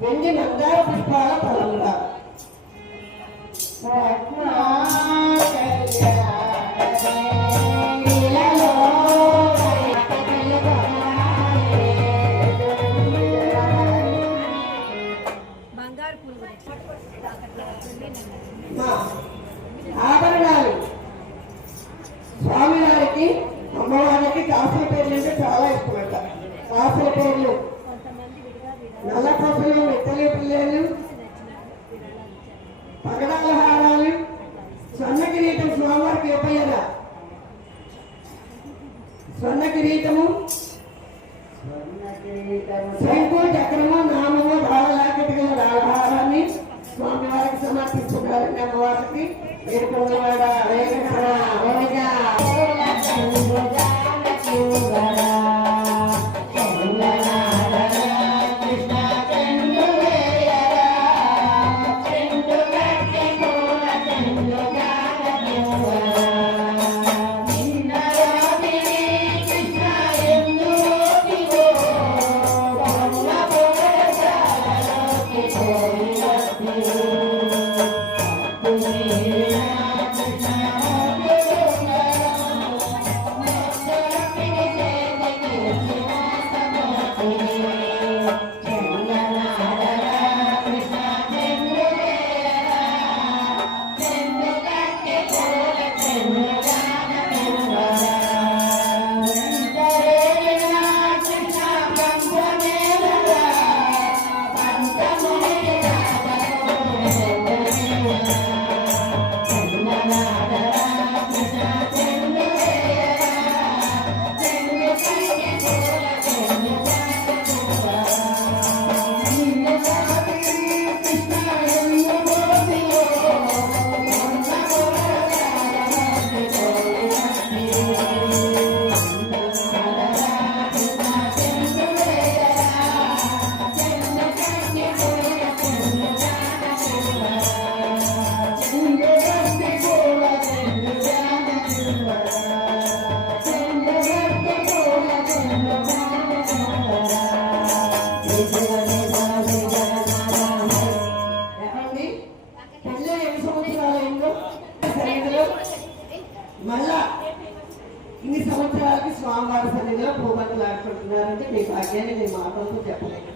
వెండి మందార పుష్పాల పరంగా ఆభరణాలు. స్వామివారికి అమ్మవారికి కాఫీ పేర్లు అంటే చాలా పగడాల హారాలు స్వర్ణ కిరీటం స్వామివారికి చెప్పయ్యారా స్వర్ణ కిరీటము శంకు చక్రము నామము రాళ్ళలాకెట్టుకున్న రాళ్ళహారాన్ని స్వామివారికి సమర్పిస్తున్నారండి అమ్మవారికి ఏడుకొండవాడ వేగన సన్నిధిలో మళ్ళా ఇన్ని సంవత్సరాలకి స్వామివారి సన్నిధిలో పూమతులు ఆడుకుంటున్నారంటే మీ భాగ్యాన్ని నేను మాటలతో చెప్పలేను.